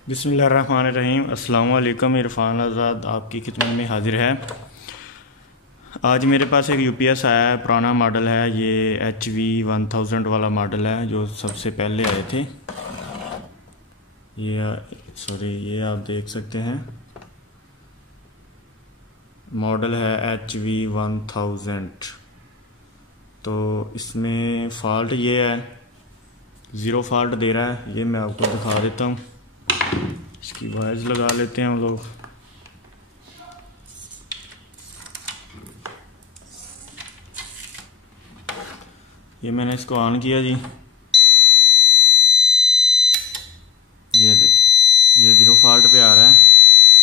बिस्मिल्लाहिर्रहमानिर्रहीम। अस्सलाम वालेकुम। इरफान आज़ाद आपकी खिदमत में हाजिर है। आज मेरे पास एक यूपीएस आया है, पुराना मॉडल है। ये HV1000 वाला मॉडल है जो सबसे पहले आए थे। ये आप देख सकते हैं, मॉडल है HV1000। तो इसमें फ़ॉल्ट ये है, ज़ीरो फॉल्ट दे रहा है। ये मैं आपको दिखा देता हूँ। इसकी वायर्स लगा लेते हैं हम लोग। ये मैंने इसको ऑन किया जी, ये देखें, ये ज़ीरो फॉल्ट पे आ रहा है।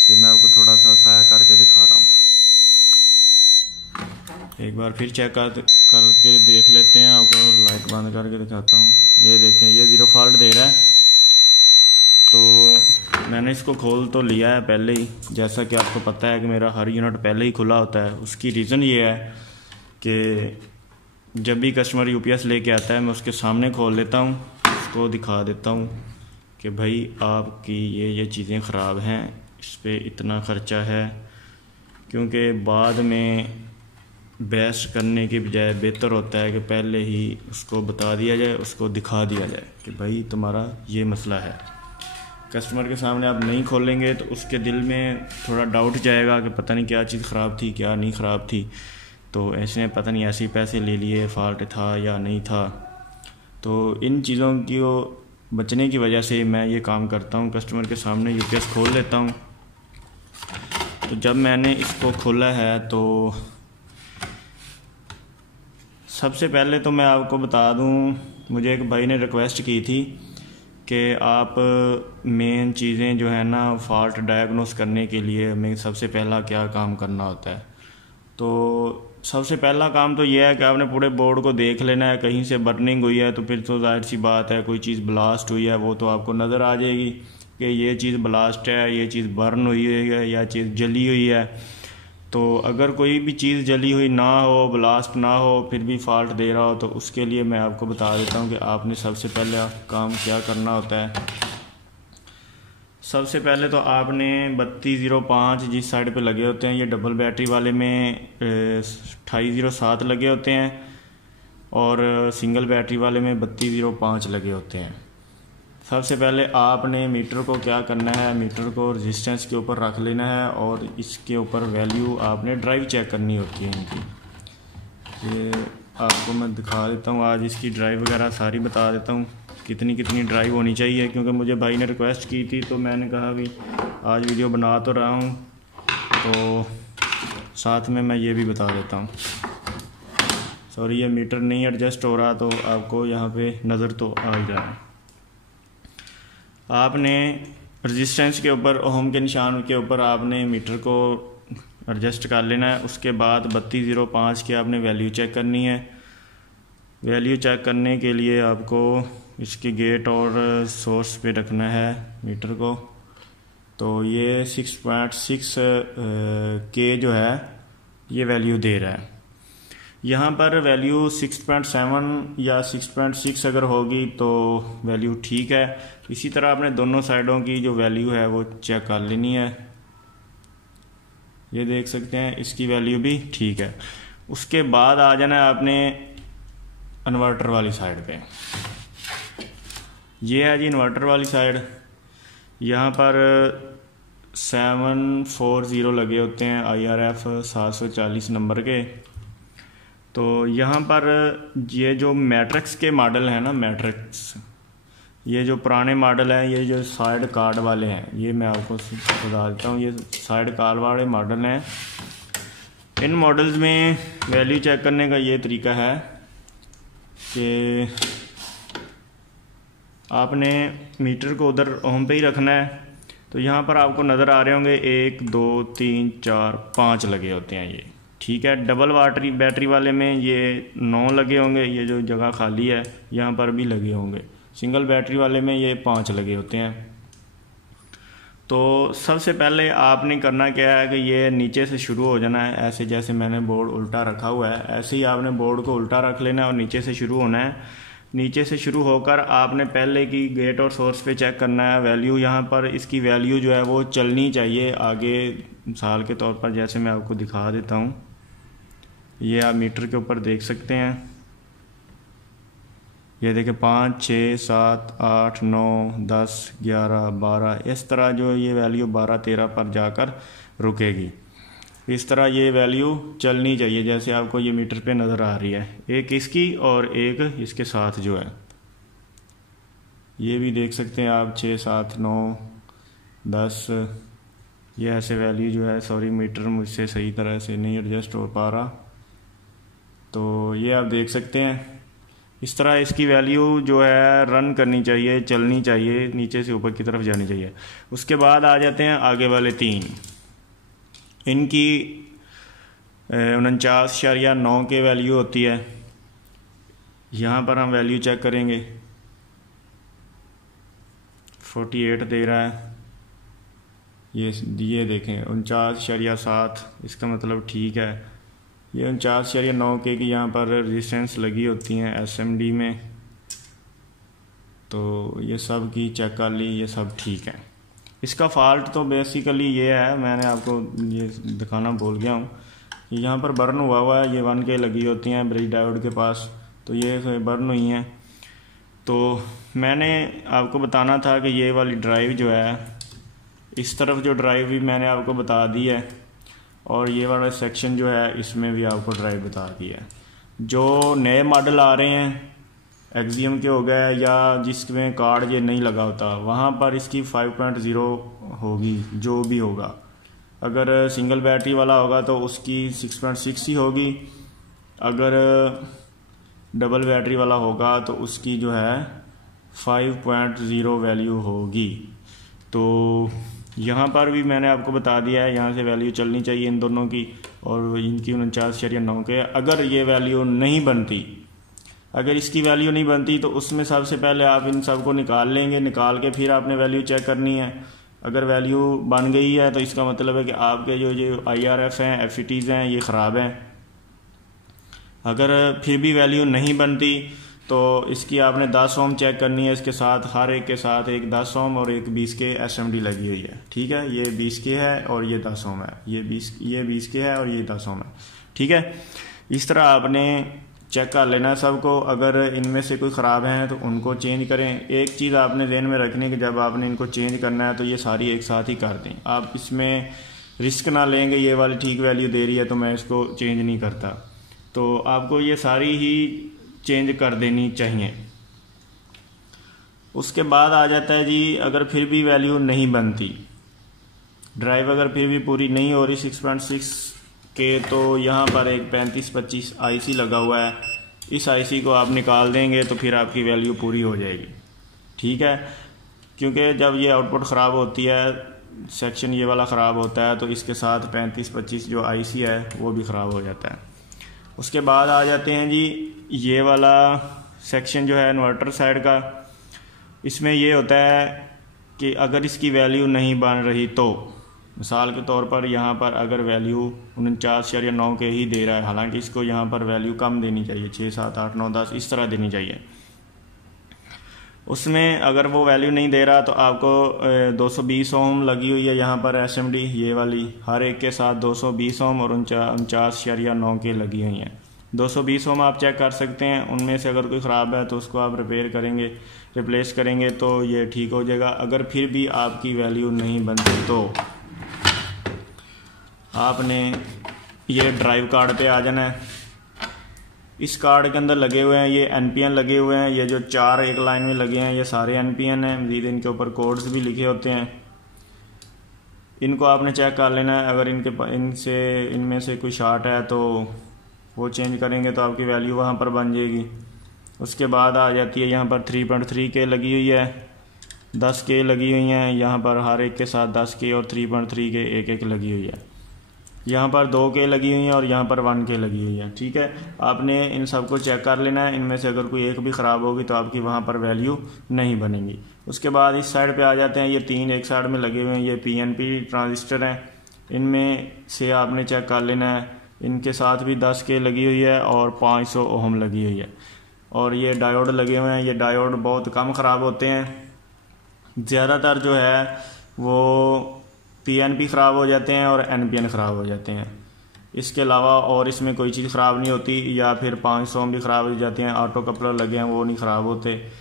ये मैं आपको थोड़ा सा साया करके दिखा रहा हूँ। एक बार फिर चेक करके देख लेते हैं। आपको लाइट बंद करके दिखाता हूँ। ये देखें, ये ज़ीरो फॉल्ट दे रहा है। तो मैंने इसको खोल तो लिया है पहले ही, जैसा कि आपको पता है कि मेरा हर यूनिट पहले ही खुला होता है। उसकी रीज़न ये है कि जब भी कस्टमर यूपीएस लेके आता है, मैं उसके सामने खोल लेता हूँ, उसको दिखा देता हूँ कि भाई आपकी ये चीज़ें ख़राब हैं, इस पर इतना ख़र्चा है। क्योंकि बाद में बहस करने की बजाय बेहतर होता है कि पहले ही उसको बता दिया जाए, उसको दिखा दिया जाए कि भाई तुम्हारा ये मसला है। कस्टमर के सामने आप नहीं खोलेंगे तो उसके दिल में थोड़ा डाउट जाएगा कि पता नहीं क्या चीज़ ख़राब थी, क्या नहीं ख़राब थी। तो ऐसे पता नहीं ऐसे ही पैसे ले लिए, फ़ॉल्ट था या नहीं था। तो इन चीज़ों की बचने की वजह से मैं ये काम करता हूँ, कस्टमर के सामने यूपीएस खोल लेता हूँ। तो जब मैंने इसको खोला है तो सबसे पहले तो मैं आपको बता दूँ, मुझे एक भाई ने रिक्वेस्ट की थी कि आप मेन चीज़ें जो है ना, फॉल्ट डायग्नोस करने के लिए हमें सबसे पहला क्या काम करना होता है। तो सबसे पहला काम तो यह है कि आपने पूरे बोर्ड को देख लेना है। कहीं से बर्निंग हुई है तो फिर तो जाहिर सी बात है, कोई चीज़ ब्लास्ट हुई है वो तो आपको नज़र आ जाएगी कि ये चीज़ ब्लास्ट है, ये चीज़ बर्न हुई है या चीज़ जली हुई है। तो अगर कोई भी चीज़ जली हुई ना हो, ब्लास्ट ना हो, फिर भी फॉल्ट दे रहा हो, तो उसके लिए मैं आपको बता देता हूँ कि आपने सबसे पहले काम क्या करना होता है। सबसे पहले तो आपने 3205 जिस साइड पे लगे होते हैं, ये डबल बैटरी वाले में 2807 लगे होते हैं और सिंगल बैटरी वाले में 3205 लगे होते हैं। सबसे पहले आपने मीटर को क्या करना है, मीटर को रेजिस्टेंस के ऊपर रख लेना है और इसके ऊपर वैल्यू आपने ड्राइव चेक करनी होती है इनकी। ये आपको मैं दिखा देता हूँ, आज इसकी ड्राइव वगैरह सारी बता देता हूँ कितनी कितनी ड्राइव होनी चाहिए। क्योंकि मुझे भाई ने रिक्वेस्ट की थी तो मैंने कहा भी आज वीडियो बना तो रहा हूँ तो साथ में मैं ये भी बता देता हूँ। सॉरी, ये मीटर नहीं एडजस्ट हो रहा तो आपको यहाँ पे नज़र तो आ ही रहा है। आपने रेजिस्टेंस के ऊपर, ओम के निशान के ऊपर आपने मीटर को एडजस्ट कर लेना है। उसके बाद 3205 की आपने वैल्यू चेक करनी है। वैल्यू चेक करने के लिए आपको इसके गेट और सोर्स पे रखना है मीटर को। तो ये 6.6 के जो है ये वैल्यू दे रहा है। यहाँ पर वैल्यू 6.7 या 6.6 अगर होगी तो वैल्यू ठीक है। इसी तरह आपने दोनों साइडों की जो वैल्यू है वो चेक कर लेनी है। ये देख सकते हैं, इसकी वैल्यू भी ठीक है। उसके बाद आ जाना है आपने इन्वर्टर वाली साइड पे। ये है जी इन्वर्टर वाली साइड। यहाँ पर 740 लगे होते हैं IRF 740 नंबर के। तो यहाँ पर ये जो मैट्रिक्स के मॉडल हैं ना, मैट्रिक्स, ये जो पुराने मॉडल हैं, ये जो साइड कार्ड वाले हैं, ये मैं आपको बता देता हूँ, ये साइड कार्ड वाले मॉडल हैं। इन मॉडल्स में वैल्यू चेक करने का ये तरीका है कि आपने मीटर को उधर ओम पे ही रखना है। तो यहाँ पर आपको नज़र आ रहे होंगे 1 2 3 4 5 लगे होते हैं ये, ठीक है। डबल बैटरी वाले में ये 9 लगे होंगे, ये जो जगह खाली है यहाँ पर भी लगे होंगे। सिंगल बैटरी वाले में ये 5 लगे होते हैं। तो सबसे पहले आपने करना क्या है कि ये नीचे से शुरू हो जाना है। ऐसे जैसे मैंने बोर्ड उल्टा रखा हुआ है, ऐसे ही आपने बोर्ड को उल्टा रख लेना है और नीचे से शुरू होना है। नीचे से शुरू होकर आपने पहले की गेट और सोर्स पे चेक करना है वैल्यू। यहाँ पर इसकी वैल्यू जो है वो चलनी चाहिए आगे, मिसाल के तौर पर जैसे मैं आपको दिखा देता हूँ, ये आप मीटर के ऊपर देख सकते हैं। ये देखें 5, 6, 7, 8, 9, 10, 11, 12, इस तरह जो ये वैल्यू 12, 13 पर जाकर रुकेगी। इस तरह ये वैल्यू चलनी चाहिए जैसे आपको ये मीटर पे नज़र आ रही है, एक इसकी और एक इसके साथ जो है। ये भी देख सकते हैं आप 6, 7, 9, 10, ये ऐसे वैल्यू जो है, सॉरी मीटर मुझसे सही तरह से नहीं एडजस्ट हो पा रहा, तो ये आप देख सकते हैं। इस तरह इसकी वैल्यू जो है रन करनी चाहिए, चलनी चाहिए, नीचे से ऊपर की तरफ जानी चाहिए। उसके बाद आ जाते हैं आगे वाले 3, इनकी 49.9 के वैल्यू होती है। यहाँ पर हम वैल्यू चेक करेंगे, 48 दे रहा है, ये देखें 49.7, इसका मतलब ठीक है। ये 49.9 के की यहाँ पर रेजिस्टेंस लगी होती हैं SMD में, तो ये सब की चेक कर ली, ये सब ठीक है। इसका फॉल्ट तो बेसिकली ये है, मैंने आपको ये दिखाना भूल गया हूँ, यहाँ पर बर्न हुआ है, ये 1K लगी होती हैं ब्रिज डायोड के पास, तो ये बर्न हुई हैं। तो मैंने आपको बताना था कि ये वाली ड्राइव जो है, इस तरफ जो ड्राइव भी मैंने आपको बता दी है, और ये वाला सेक्शन जो है इसमें भी आपको ड्राइव बता दी है। जो नए मॉडल आ रहे हैं एक्सियम के हो गए, या जिसमें कार्ड ये नहीं लगा होता, वहाँ पर इसकी 5.0 होगी जो भी होगा। अगर सिंगल बैटरी वाला होगा तो उसकी 6.6 ही होगी, अगर डबल बैटरी वाला होगा तो उसकी जो है 5.0 वैल्यू होगी। तो यहाँ पर भी मैंने आपको बता दिया है, यहाँ से वैल्यू चलनी चाहिए इन दोनों की, और इनकी 49.9 के। अगर ये वैल्यू नहीं बनती, अगर इसकी वैल्यू नहीं बनती तो उसमें सबसे पहले आप इन सब को निकाल लेंगे, निकाल के फिर आपने वैल्यू चेक करनी है। अगर वैल्यू बन गई है तो इसका मतलब है कि आपके जो IRF हैं, FETs हैं, ये ख़राब हैं। अगर फिर भी वैल्यू नहीं बनती तो इसकी आपने 10 ओम चेक करनी है, इसके साथ हर एक के साथ एक 10 ओम और एक 20 के SMD लगी हुई है, ठीक है। ये 20 के है और ये 10 ओम है, ये 20 के है और ये 10 ओम है, ठीक है। इस तरह आपने चेक कर लेना सबको। अगर इनमें से कोई ख़राब है तो उनको चेंज करें। एक चीज़ आपने ध्यान में रखनी कि जब आपने इनको चेंज करना है तो ये सारी एक साथ ही कर दें, आप इसमें रिस्क ना लेंगे ये वाली ठीक वैल्यू दे रही है तो मैं इसको चेंज नहीं करता, तो आपको ये सारी ही चेंज कर देनी चाहिए। उसके बाद आ जाता है जी, अगर फिर भी वैल्यू नहीं बनती, ड्राइव अगर फिर भी पूरी नहीं हो रही 6.6 के, तो यहाँ पर एक 3525 IC लगा हुआ है, इस IC को आप निकाल देंगे तो फिर आपकी वैल्यू पूरी हो जाएगी, ठीक है। क्योंकि जब ये आउटपुट ख़राब होती है, सेक्शन ये वाला ख़राब होता है, तो इसके साथ 3525 जो IC है वो भी ख़राब हो जाता है। उसके बाद आ जाते हैं जी, ये वाला सेक्शन जो है इन्वर्टर साइड का, इसमें ये होता है कि अगर इसकी वैल्यू नहीं बन रही तो, मिसाल के तौर पर यहाँ पर अगर वैल्यू 49.9 के ही दे रहा है, हालांकि इसको यहाँ पर वैल्यू कम देनी चाहिए, 6, 7, 8, 9, 10 इस तरह देनी चाहिए। उसमें अगर वो वैल्यू नहीं दे रहा तो आपको 220 ओम लगी हुई है यहाँ पर SMD, ये वाली हर एक के साथ 220 ओम और 49.9 के लगी हुई हैं। 220 ओम आप चेक कर सकते हैं, उनमें से अगर कोई ख़राब है तो उसको आप रिपेयर करेंगे, रिप्लेस करेंगे तो ये ठीक हो जाएगा। अगर फिर भी आपकी वैल्यू नहीं बनती तो आपने ये ड्राइव कार्ड पे आ जाना है। इस कार्ड के अंदर लगे हुए हैं ये NPN लगे हुए हैं, ये जो 4 एक लाइन में लगे हैं ये सारे NPN हैं, मज़ीद इनके ऊपर कोड्स भी लिखे होते हैं। इनको आपने चेक कर लेना है, अगर इनमें से कोई शॉर्ट है तो वो चेंज करेंगे तो आपकी वैल्यू वहाँ पर बन जाएगी। उसके बाद आ जाती है यहाँ पर 3.3 के लगी हुई है, 10 के लगी हुई हैं, यहाँ पर हर एक के साथ 10 के और 3.3 के एक एक लगी हुई है, यहाँ पर 2 के लगी हुई हैं और यहाँ पर 1 के लगी हुई है, ठीक है। आपने इन सब को चेक कर लेना है, इनमें से अगर कोई एक भी ख़राब होगी तो आपकी वहाँ पर वैल्यू नहीं बनेगी। उसके बाद इस साइड पे आ जाते हैं, ये 3 एक साइड में लगे हुए हैं, ये PNP ट्रांजिस्टर हैं, इनमें से आपने चेक कर लेना है, इनके साथ भी 10 के लगी हुई है और 500 ओम लगी हुई है। और ये डायोड लगे हुए हैं। ये डायोड बहुत कम ख़राब होते हैं, ज़्यादातर जो है वो पीएनपी ख़राब हो जाते हैं और एनपीएन ख़राब हो जाते हैं। इसके अलावा और इसमें कोई चीज़ ख़राब नहीं होती, या फिर 500 भी ख़राब हो जाती हैं। ऑटो कपलर लगे हैं वो नहीं ख़राब होते,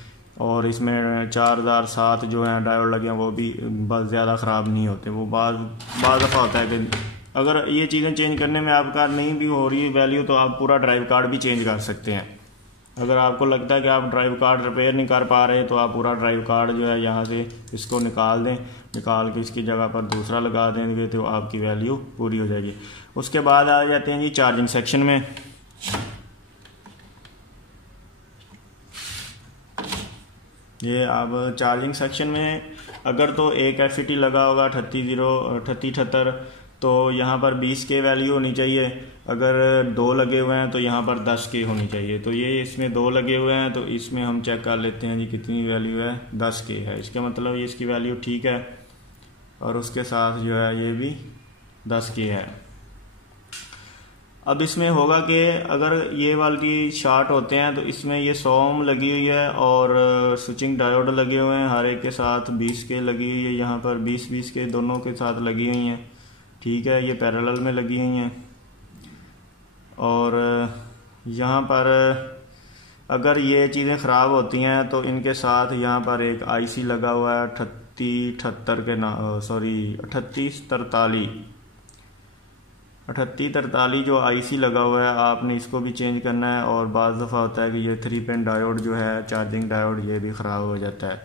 और इसमें 4007 जो हैं डायोड लगे हैं वो भी बस ज़्यादा ख़राब नहीं होते। वो बाज़ दफ़ा होता है कि अगर ये चीज़ें चेंज करने में आपका नहीं भी हो रही वैल्यू, तो आप पूरा ड्राइव कार्ड भी चेंज कर सकते हैं। अगर आपको लगता है कि आप ड्राइव कार्ड रिपेयर नहीं कर पा रहे, तो आप पूरा ड्राइव कार्ड जो है यहाँ से इसको निकाल दें, निकाल के इसकी जगह पर दूसरा लगा देंगे तो आपकी वैल्यू पूरी हो जाएगी। उसके बाद आ जाते हैं जी चार्जिंग सेक्शन में। ये अब चार्जिंग सेक्शन में अगर तो एक FET लगा होगा 3878, तो यहाँ पर 20K वैल्यू होनी चाहिए। अगर 2 लगे हुए हैं तो यहाँ पर 10K होनी चाहिए। तो ये इसमें 2 लगे हुए हैं, तो इसमें हम चेक कर लेते हैं जी कितनी वैल्यू है, 10K है। इसका मतलब ये इसकी वैल्यू ठीक है, और उसके साथ जो है ये भी 10K है। अब इसमें होगा कि अगर ये वाली शार्ट होते हैं तो इसमें ये 100 ओम लगी हुई है और स्विचिंग डायोड लगे हुए हैं, हर एक के साथ 20K लगी हुई है। यहाँ पर 20K दोनों के साथ लगी हुई हैं, ठीक है, ये पैरेलल में लगी हुई हैं। और यहाँ पर अगर ये चीज़ें ख़राब होती हैं तो इनके साथ यहाँ पर एक IC लगा हुआ है 3843 जो IC लगा हुआ है, आपने इसको भी चेंज करना है। और बाज़ दफ़ा होता है कि ये 3 पिन डायोड जो है, चार्जिंग डायोड, ये भी ख़राब हो जाता है।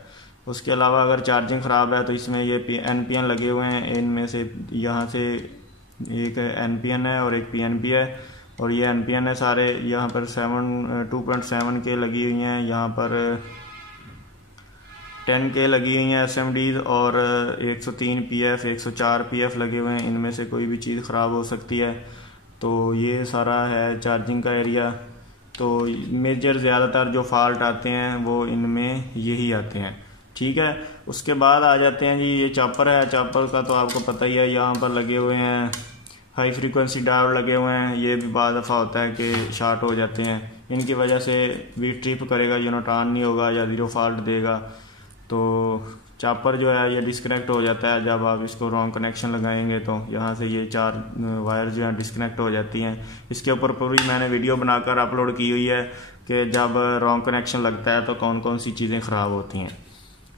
उसके अलावा अगर चार्जिंग ख़राब है तो इसमें ये NPN लगे हुए हैं, इनमें से यहाँ से एक NPN है और एक PNP है, और ये NPN है सारे। यहाँ पर 2.7K लगी हुई हैं, यहाँ पर 10K लगी हुई हैं SMDs, और 103 PF 104 PF लगे हुए हैं। इनमें से कोई भी चीज़ ख़राब हो सकती है। तो ये सारा है चार्जिंग का एरिया। तो मेजर ज़्यादातर जो फॉल्ट आते हैं वो इनमें यही आते हैं, ठीक है। उसके बाद आ जाते हैं जी ये चॉपर है। चॉपर का तो आपको पता ही है, यहाँ पर लगे हुए हैं हाई फ्रीक्वेंसी डायोड लगे हुए हैं। ये भी बाद दफ़ा होता है कि शॉर्ट हो जाते हैं, इनकी वजह से भी ट्रिप करेगा, यूनिट ऑन नहीं होगा या 0 फॉल्ट देगा। तो चॉपर जो है ये डिस्कनेक्ट हो जाता है जब आप इसको रॉन्ग कनेक्शन लगाएंगे, तो यहाँ से ये 4 वायर जो हैं डिस्कनेक्ट हो जाती हैं। इसके ऊपर पूरी मैंने वीडियो बनाकर अपलोड की हुई है कि जब रॉन्ग कनेक्शन लगता है तो कौन कौन सी चीज़ें ख़राब होती हैं।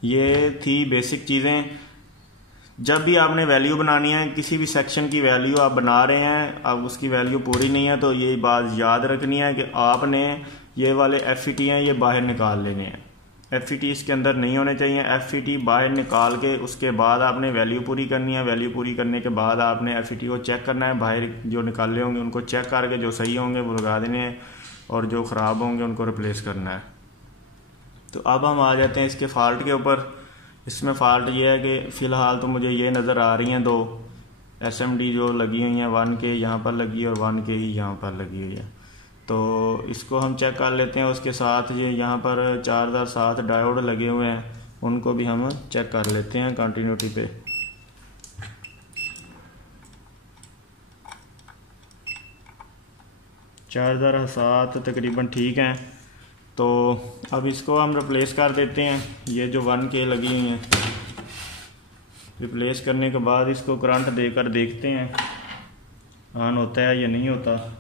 ये थी बेसिक चीज़ें। जब भी आपने वैल्यू बनानी है, किसी भी सेक्शन की वैल्यू आप बना रहे हैं, अब उसकी वैल्यू पूरी नहीं है, तो ये बात याद रखनी है कि आपने ये वाले FET हैं ये बाहर निकाल लेने हैं। FET इसके अंदर नहीं होने चाहिए। FET बाहर निकाल के उसके बाद आपने वैल्यू पूरी करनी है। वैल्यू पूरी करने के बाद आपने FET को चेक करना है, बाहर जो निकाले होंगे उनको चेक करके जो सही होंगे वो लगा देने हैं, और जो ख़राब होंगे उनको रिप्लेस करना है। तो अब हम आ जाते हैं इसके फॉल्ट के ऊपर। इसमें फ़ॉल्ट ये है कि फ़िलहाल तो मुझे ये नज़र आ रही हैं 2 SMD जो लगी हुई हैं, 1K यहाँ पर लगी है और 1K ही यहाँ पर लगी हुई है। तो इसको हम चेक कर लेते हैं। उसके साथ ये यहाँ पर 4007 डायोड लगे हुए हैं, उनको भी हम चेक कर लेते हैं कंटिन्यूटी पे। चार 7 तकरीबन ठीक हैं। तो अब इसको हम रिप्लेस कर देते हैं। ये जो 1K लगी हुई हैं, रिप्लेस करने के बाद इसको करंट देकर देखते हैं ऑन होता है या नहीं होता।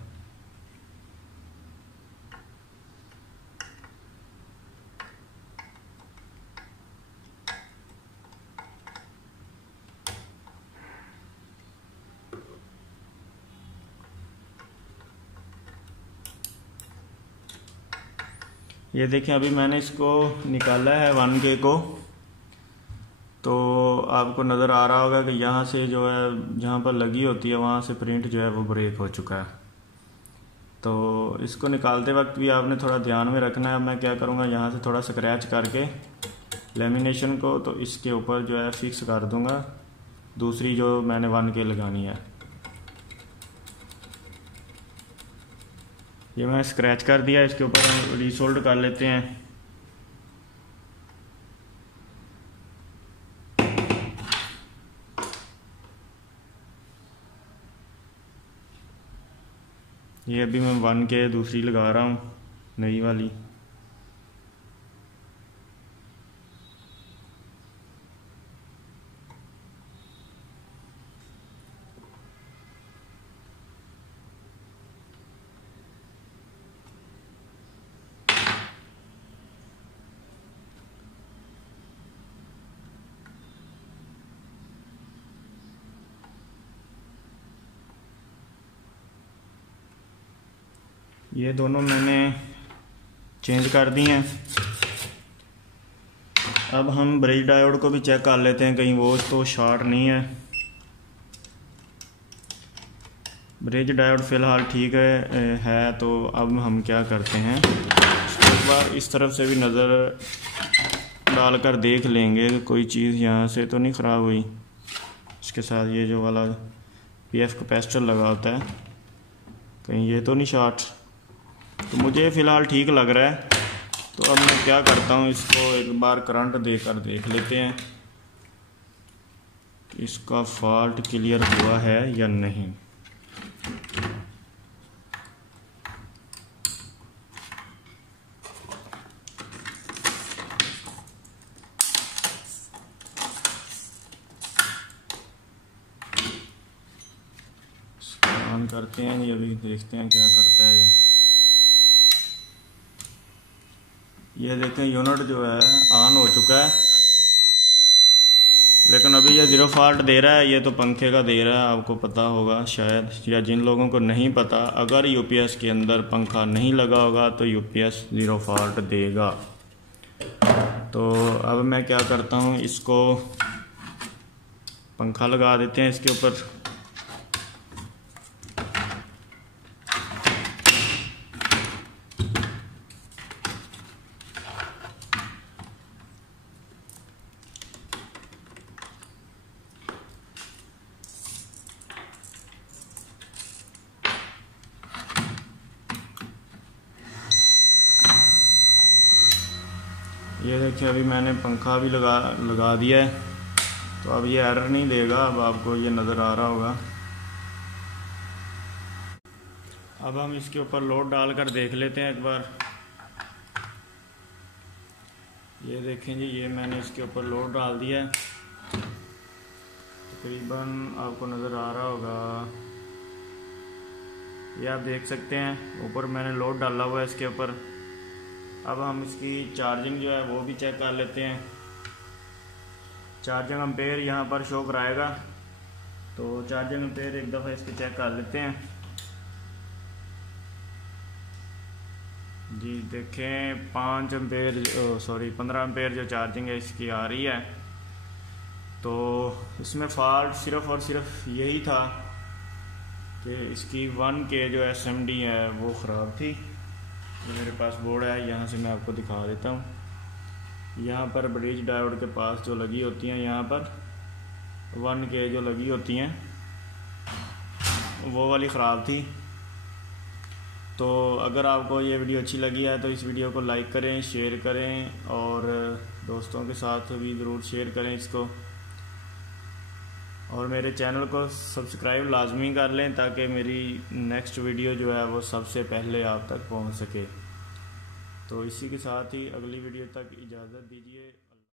ये देखें, अभी मैंने इसको निकाला है 1K को, तो आपको नज़र आ रहा होगा कि यहाँ से जो है जहाँ पर लगी होती है वहाँ से प्रिंट जो है वो ब्रेक हो चुका है। तो इसको निकालते वक्त भी आपने थोड़ा ध्यान में रखना है। मैं क्या करूँगा, यहाँ से थोड़ा स्क्रैच करके लेमिनेशन को तो इसके ऊपर जो है फिक्स कर दूँगा, दूसरी जो मैंने 1K लगानी है। ये मैं स्क्रैच कर दिया, इसके ऊपर रीसोल्ड कर लेते हैं। ये अभी मैं 1K दूसरी लगा रहा हूँ, नई वाली। ये दोनों मैंने चेंज कर दिए हैं। अब हम ब्रिज डायोड को भी चेक कर लेते हैं, कहीं वो तो शॉर्ट नहीं है। ब्रिज डायोड फ़िलहाल ठीक है। तो अब हम क्या करते हैं, एक बार इस तरफ से भी नज़र डालकर देख लेंगे कोई चीज़ यहाँ से तो नहीं ख़राब हुई। इसके साथ ये जो वाला पीएफ कैपेसिटर लगा होता है, कहीं ये तो नहीं शॉर्ट। तो मुझे फ़िलहाल ठीक लग रहा है। तो अब मैं क्या करता हूँ, इसको एक बार करंट देकर देख लेते हैं कि इसका फॉल्ट क्लियर हुआ है या नहीं। ऑन करते हैं, ये भी देखते हैं क्या करता है ये देखें यूनिट जो है ऑन हो चुका है, लेकिन अभी ये ज़ीरो फॉल्ट दे रहा है। ये तो पंखे का दे रहा है, आपको पता होगा शायद, या जिन लोगों को नहीं पता, अगर यूपीएस के अंदर पंखा नहीं लगा होगा तो यूपीएस ज़ीरो फॉल्ट देगा। तो अब मैं क्या करता हूँ, इसको पंखा लगा देते हैं इसके ऊपर। ये देखिए अभी मैंने पंखा भी लगा दिया है, तो अब ये एरर नहीं देगा। अब आपको ये नज़र आ रहा होगा। अब हम इसके ऊपर लोड डालकर देख लेते हैं एक बार। ये देखें जी, ये मैंने इसके ऊपर लोड डाल दिया है। तकरीबन आपको नज़र आ रहा होगा, ये आप देख सकते हैं ऊपर मैंने लोड डाला हुआ है इसके ऊपर। अब हम इसकी चार्जिंग जो है वो भी चेक कर लेते हैं। चार्जिंग एम्पेयर यहाँ पर शो कराएगा, तो चार्जिंग एम्पेयर एक दफ़ा इसके चेक कर लेते हैं। जी देखें 5 एम्पेयर 15 एम्पेयर जो चार्जिंग है इसकी आ रही है। तो इसमें फॉल्ट सिर्फ़ और सिर्फ यही था कि इसकी 1K जो SMD है वो ख़राब थी। ये मेरे पास बोर्ड है, यहाँ से मैं आपको दिखा देता हूँ। यहाँ पर ब्रिज डायोड के पास जो लगी होती हैं, यहाँ पर 1K जो लगी होती हैं वो वाली ख़राब थी। तो अगर आपको ये वीडियो अच्छी लगी है तो इस वीडियो को लाइक करें, शेयर करें और दोस्तों के साथ भी ज़रूर शेयर करें इसको। और मेरे चैनल को सब्सक्राइब लाजमी कर लें ताकि मेरी नेक्स्ट वीडियो जो है वो सबसे पहले आप तक पहुंच सके। तो इसी के साथ ही अगली वीडियो तक इजाज़त दीजिए।